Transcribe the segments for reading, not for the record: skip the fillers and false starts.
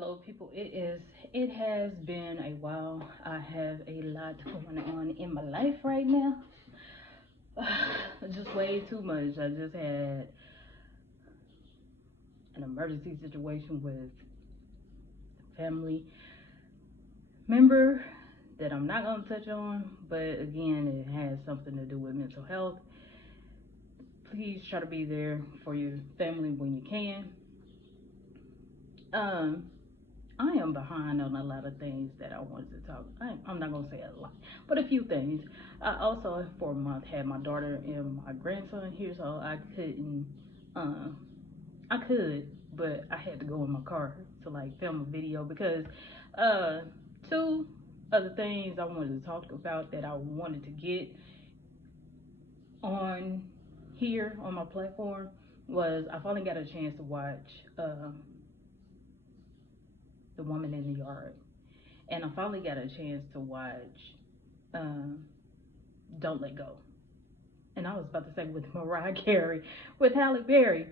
Hello people, it has been a while. I have a lot going on in my life right now. Just way too much. I just had an emergency situation with a family member that I'm not going to touch on, but again, it has something to do with mental health. Please try to be there for your family when you can. I am behind on a lot of things that I wanted to talk. I'm not gonna say a lot, but a few things. I also, for a month, had my daughter and my grandson here, so I couldn't. Um, I could, but I had to go in my car to like film a video because uh, two other things I wanted to talk about that I wanted to get on here on my platform was I finally got a chance to watch The Woman in the Yard. And I finally got a chance to watch um, Don't Let Go. And I was about to say with Mariah Carey, with Halle Berry,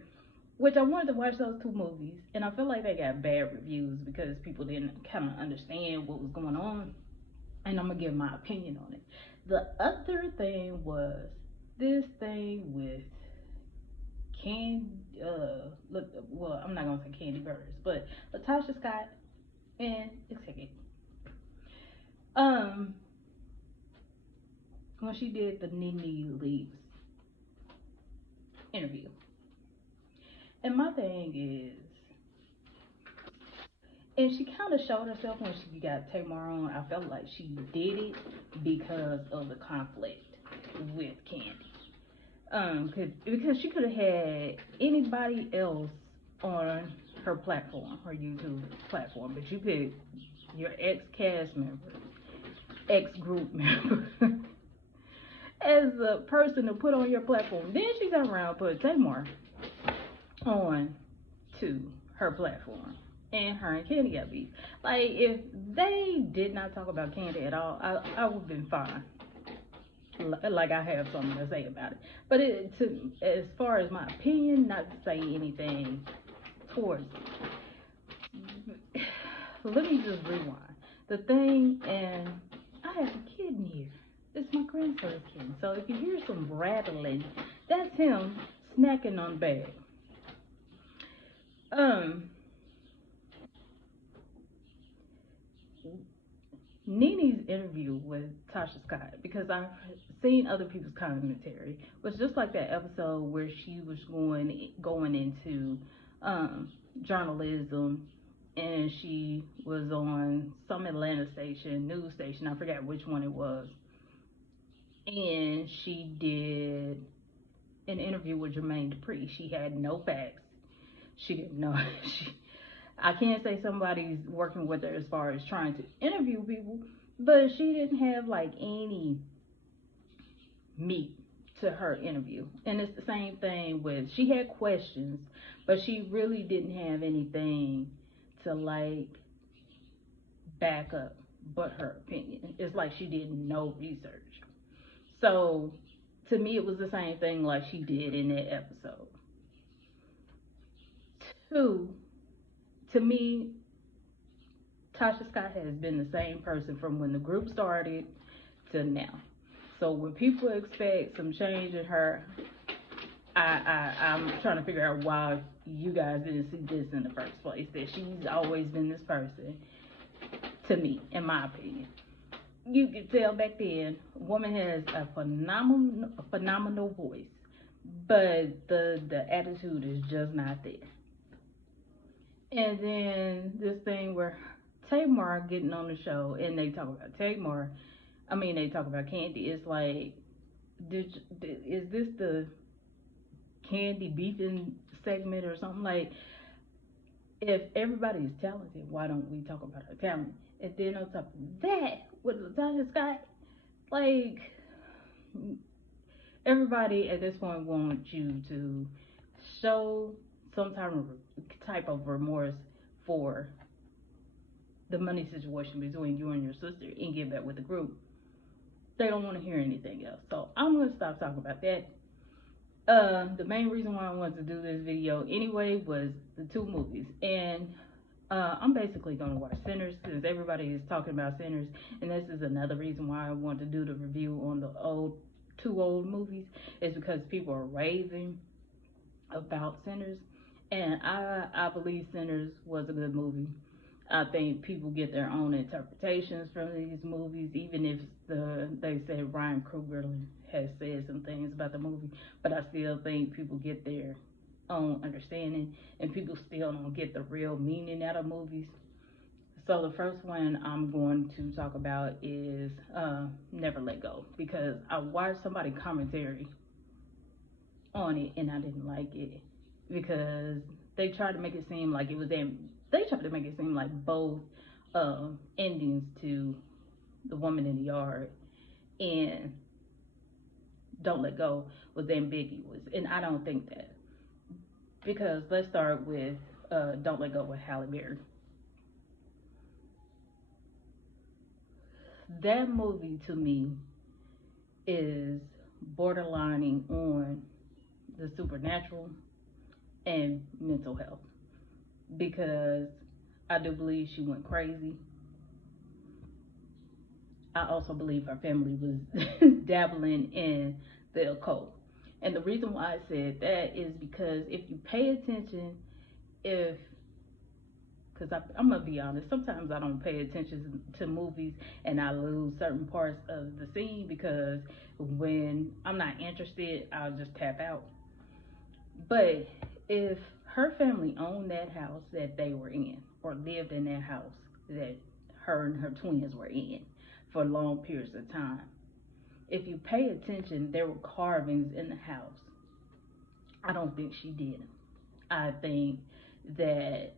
which I wanted to watch those two movies. And I feel like they got bad reviews because people didn't kind of understand what was going on. And I'm going to give my opinion on it. The other thing was this thing with well, I'm not going to say Candy Burris, but Latasha Scott and Exhibit. Um, when she did the Nene Leakes interview. And my thing is, and she kind of showed herself when she got Tamar on. I felt like she did it because of the conflict with Candy. Because she could have had anybody else on her platform, her YouTube platform, but you picked your ex-cast member, ex-group member, as a person to put on your platform. Then she turned around and put Tamar on to her platform. And her and Candy got beef. Like, if they did not talk about Candy at all, I would have been fine. Like, I have something to say about it. But as far as my opinion, not to say anything towards it. Let me just rewind. The thing, and I have a kid in here. It's my grandson's kid. So if you hear some rattling, that's him snacking on the bag. Nene's interview with Tasha Scott, because I've seen other people's commentary, was just like that episode where she was going into journalism, and she was on some Atlanta news station, I forget which one it was, and she did an interview with Jermaine Dupri. She had no facts. She didn't know. I can't say somebody's working with her as far as trying to interview people, but she didn't have like any meat to her interview. And it's the same thing with, she had questions, but she really didn't have anything to like back up but her opinion. It's like she did no research. So to me, it was the same thing like she did in that episode. Two, to me, Tasha Scott has been the same person from when the group started to now. So when people expect some change in her, I'm trying to figure out why you guys didn't see this in the first place. That she's always been this person, to me, in my opinion. You could tell back then, a woman has a phenomenal voice, but the attitude is just not there. And then this thing where Tamar getting on the show and they talk about Tamar, they talk about Candy. It's like, is this the Candy beefing segment or something? Like, if everybody is talented, why don't we talk about her talent? And then on top of that, with Latasha Scott, like, everybody at this point wants you to show some type of remorse for the money situation between you and your sister and get back with the group. They don't want to hear anything else. So I'm going to stop talking about that. The main reason why I wanted to do this video anyway was the two movies. And I'm basically going to watch Sinners since everybody is talking about Sinners, and this is another reason why I want to do the review on the two old movies, is because people are raving about Sinners, and I believe Sinners was a good movie. I think people get their own interpretations from these movies, even if they say Ryan Coogler has said some things about the movie, but I still think people get their own understanding, and people still don't get the real meaning out of movies. So the first one I'm going to talk about is Never Let Go, because I watched somebody commentary on it and I didn't like it because they tried to make it seem like it was them. They tried to make it seem like both endings to The Woman in the Yard and Don't Let Go was ambiguous, and I don't think that, because let's start with Don't Let Go with Halle Berry. That movie to me is borderlining on the supernatural and mental health, because I do believe she went crazy. I also believe her family was dabbling in the occult. And the reason why I said that is because if you pay attention, if because I'm gonna be honest, sometimes I don't pay attention to movies and I lose certain parts of the scene because when I'm not interested, I'll just tap out. But if her family owned that house that they were in, or lived in that house that her and her twins were in for long periods of time, if you pay attention, there were carvings in the house. I don't think she did. I think that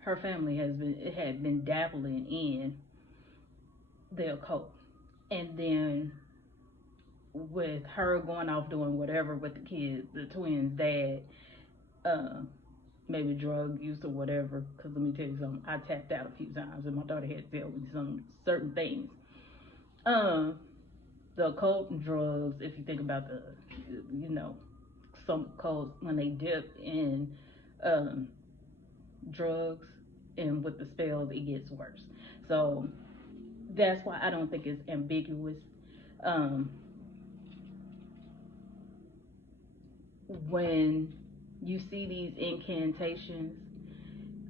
her family had been dabbling in the occult, and then with her going off doing whatever with the kids, the twins' dad, uh, maybe drug use or whatever. Because let me tell you something, I tapped out a few times, and my daughter had to tell me some certain things. Um, the occult and drugs. If you think about the, you know, some cults when they dip in um, drugs and with the spells, it gets worse. So that's why I don't think it's ambiguous. Um, when you see these incantations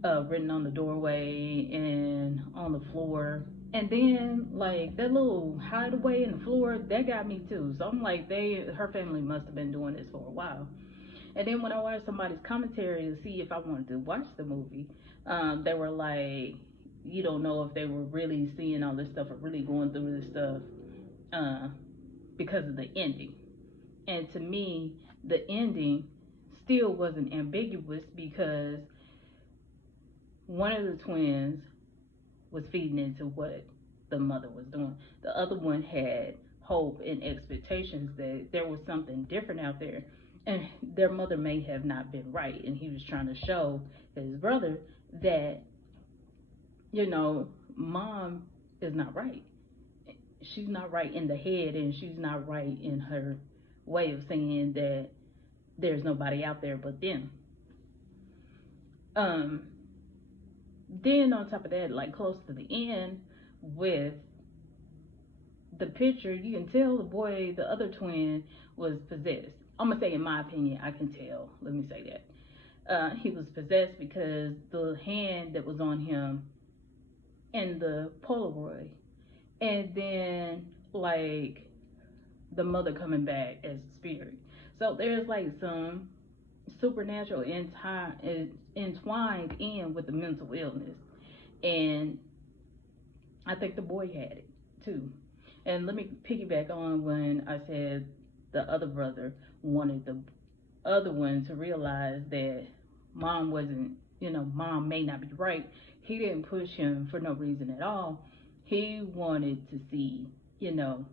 written on the doorway and on the floor, and then like that little hideaway in the floor, that got me too. So I'm like, her family must have been doing this for a while. And then when I watched somebody's commentary to see if I wanted to watch the movie, they were like, you don't know if they were really seeing all this stuff or really going through this stuff uh, because of the ending. And to me, the ending still wasn't ambiguous because one of the twins was feeding into what the mother was doing. The other one had hope and expectations that there was something different out there. And their mother may have not been right. And he was trying to show his brother that, you know, mom is not right. She's not right in the head, and she's not right in her way of saying that there's nobody out there but them. Um, then on top of that, like close to the end, with the picture, you can tell the boy, the other twin, was possessed. I'm gonna say, in my opinion, I can tell. Let me say that. He was possessed because the hand that was on him in the Polaroid, and then like the mother coming back as a spirit. So there's like some supernatural entwined in with the mental illness, and I think the boy had it too. And let me piggyback on when I said the other brother wanted the other one to realize that mom wasn't, mom may not be right. He didn't push him for no reason at all. He wanted to see, you know,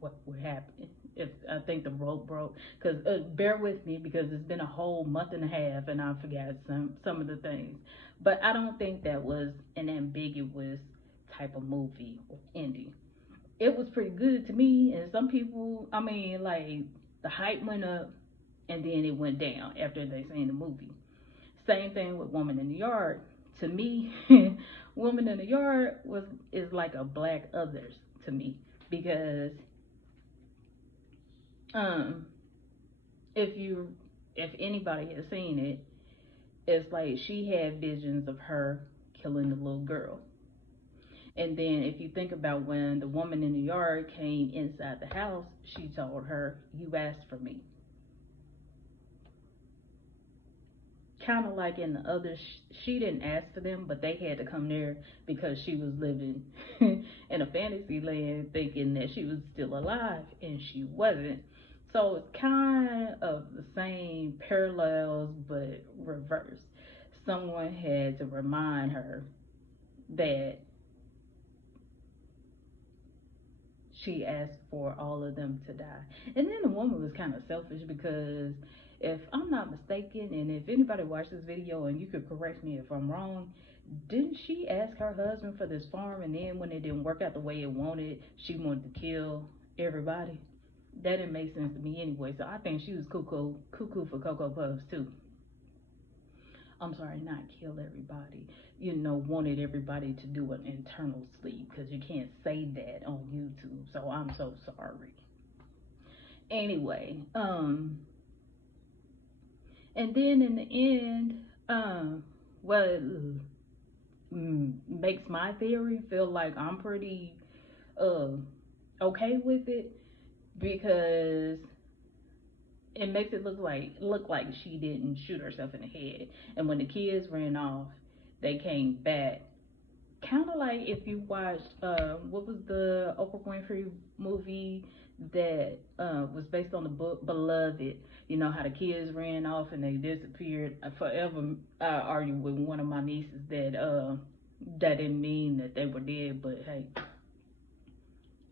what would happen if I think the rope broke. Because bear with me, because it's been a whole month and a half and I forgot some of the things. But I don't think that was an ambiguous type of movie or ending. It was pretty good to me, and some people, I mean, like, the hype went up and then it went down after they seen the movie. Same thing with Woman in the Yard. To me, Woman in the Yard is like a Black Others to me, because um if you if anybody has seen it, it's like she had visions of her killing the little girl. And then if you think about when the Woman in the Yard came inside the house, she told her, "You asked for me." Kind of like in the other, she didn't ask for them, but they had to come there because she was living in a fantasy land thinking that she was still alive, and she wasn't. So it's kind of the same parallels but reversed. Someone had to remind her that she asked for all of them to die. And then the woman was kind of selfish, because if I'm not mistaken, and if anybody watched this video and you could correct me if I'm wrong, didn't she ask her husband for this farm, and then when it didn't work out the way it wanted, she wanted to kill everybody? That didn't make sense to me anyway. So I think she was cuckoo for Cocoa Puffs too. I'm sorry, not kill everybody, wanted everybody to do an internal sleep, because you can't say that on YouTube. So I'm so sorry. Anyway, and then in the end, what makes my theory feel like I'm pretty okay with it, because it makes it look like she didn't shoot herself in the head. And when the kids ran off, they came back. Kind of like if you watched what was the Oprah Winfrey movie that was based on the book Beloved. You know how the kids ran off and they disappeared. I forever argued with one of my nieces that didn't mean that they were dead, but hey,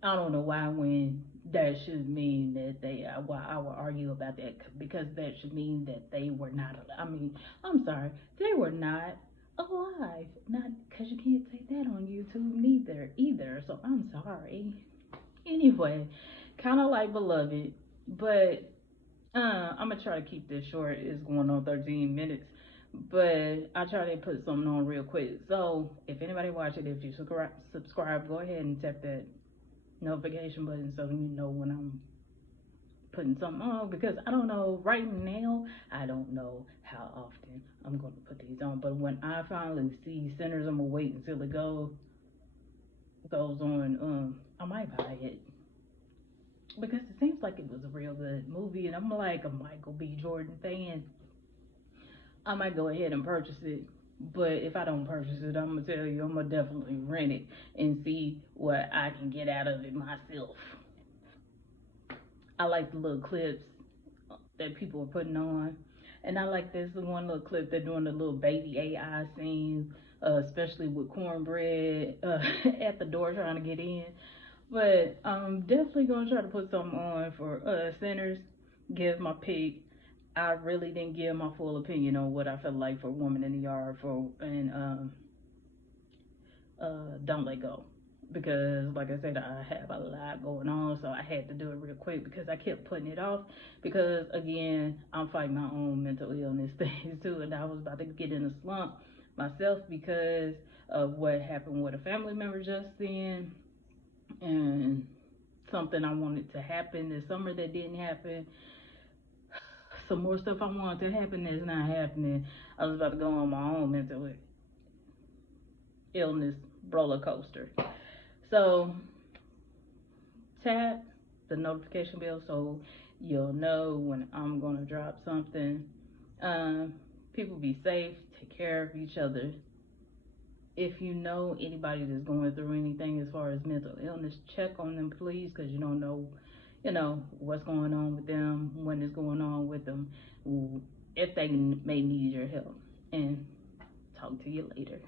I don't know why when that should mean that why I would argue about that, because that should mean that they were not alive. I mean, I'm sorry, they were not alive. Not because you can't say that on YouTube neither either. So I'm sorry. Anyway, kind of like Beloved, but I'm gonna try to keep this short. It's going on 13 minutes. But I try to put something on real quick. So if anybody watch it, if you subscribe, go ahead and tap that notification button so you know when I'm putting something on, because I don't know right now, I don't know how often I'm going to put these on, but when I finally see Sinners, I'm gonna wait until it goes on. I might buy it, because it seems like it was a real good movie, and I'm like a Michael B. Jordan fan. I might go ahead and purchase it. But if I don't purchase it, I'm gonna tell you, I'm gonna definitely rent it and see what I can get out of it myself. I like the little clips that people are putting on, and I like this one little clip they're doing, the little baby AI scene, especially with cornbread at the door trying to get in. But I'm definitely gonna try to put something on for Sinners. Give my pick. I really didn't give my full opinion on what I felt like for Woman in the Yard and Don't Let Go, because like I said, I have a lot going on, so I had to do it real quick because I kept putting it off, because again, I'm fighting my own mental illness things too, and I was about to get in a slump myself because of what happened with a family member just then, and something I wanted to happen this summer that didn't happen. Some more stuff I wanted to happen that's not happening. I was about to go on my own mental illness roller coaster. So tap the notification bell so you'll know when I'm gonna drop something. People, be safe, take care of each other. If you know anybody that's going through anything as far as mental illness, check on them please, because you don't know what's going on with them, when it's going on with them, if they may need your help. And talk to you later.